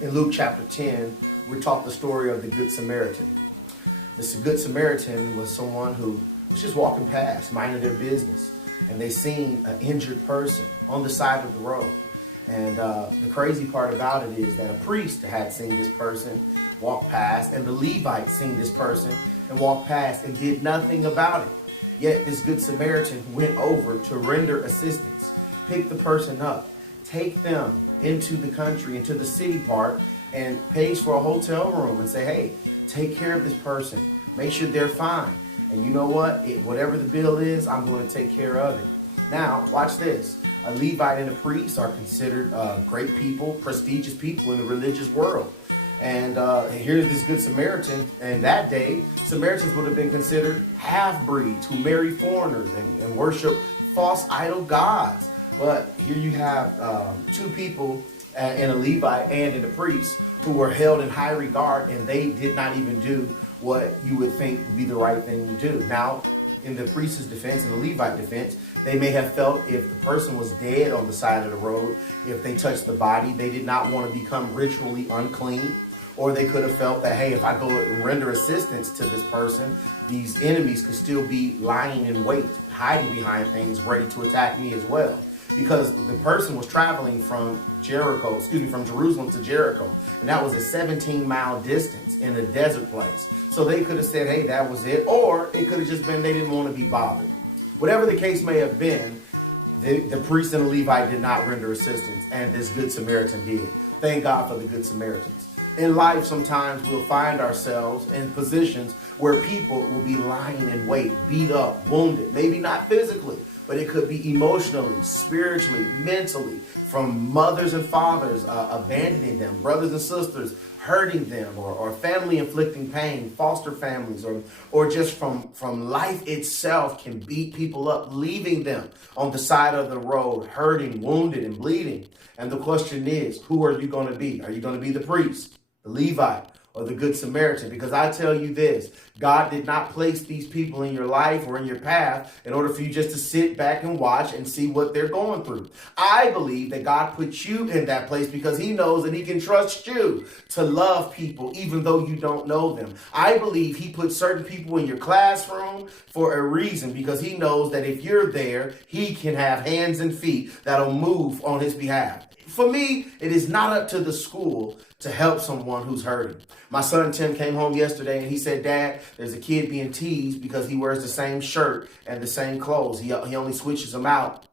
In Luke chapter 10, we're taught the story of the Good Samaritan. This Good Samaritan was someone who was just walking past, minding their business, and they seen an injured person on the side of the road. And the crazy part about it is that a priest had seen this person walk past, and the Levite seen this person and walked past and did nothing about it. Yet this Good Samaritan went over to render assistance, pick the person up, take them into the country, into the city part, and pays for a hotel room and say, hey, take care of this person. Make sure they're fine. And you know what? Whatever the bill is, I'm going to take care of it. Now, watch this. A Levite and a priest are considered great people, prestigious people in the religious world. And here's this Good Samaritan. And that day, Samaritans would have been considered half-breeds who marry foreigners and worship false idol gods. But here you have two people, in a Levite and in a priest, who were held in high regard, and they did not even do what you would think would be the right thing to do. Now, in the priest's defense and the Levite defense, they may have felt if the person was dead on the side of the road, if they touched the body, they did not want to become ritually unclean. Or they could have felt that, hey, if I go and render assistance to this person, these enemies could still be lying in wait, hiding behind things, ready to attack me as well. Because the person was traveling from Jerusalem to Jericho. And that was a 17-mile distance in a desert place. So they could have said, hey, that was it. Or it could have just been they didn't want to be bothered. Whatever the case may have been, the priest and the Levite did not render assistance, and this Good Samaritan did. Thank God for the Good Samaritans. In life, sometimes we'll find ourselves in positions where people will be lying in wait, beat up, wounded, maybe not physically, but it could be emotionally, spiritually, mentally, from mothers and fathers abandoning them, brothers and sisters hurting them, or family inflicting pain, foster families, or just from life itself can beat people up, leaving them on the side of the road, hurting, wounded, and bleeding. And the question is, who are you going to be? Are you going to be the priest, the Levite, or the Good Samaritan? Because I tell you this, God did not place these people in your life or in your path in order for you just to sit back and watch and see what they're going through. I believe that God put you in that place because he knows that he can trust you to love people even though you don't know them. I believe he put certain people in your classroom for a reason because he knows that if you're there, he can have hands and feet that'll move on his behalf. For me, it is not up to the school to help someone who's hurting. My son Tim came home yesterday and he said, Dad, there's a kid being teased because he wears the same shirt and the same clothes. He only switches them out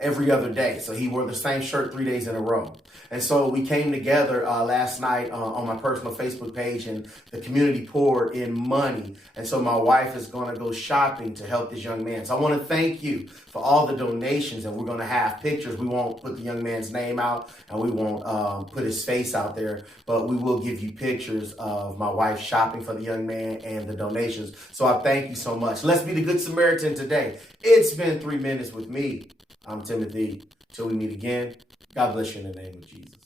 every other day. So he wore the same shirt 3 days in a row. And so we came together last night on my personal Facebook page, and the community poured in money. And so my wife is going to go shopping to help this young man. So I want to thank you for all the donations, and we're going to have pictures. We won't put the young man's name out, and we won't put his face out there, but we will give you pictures of my wife shopping for the young man and the donations. So I thank you so much. Let's be the Good Samaritan today. It's been 3 minutes with me. I'm Timothy. Till we meet again, God bless you in the name of Jesus.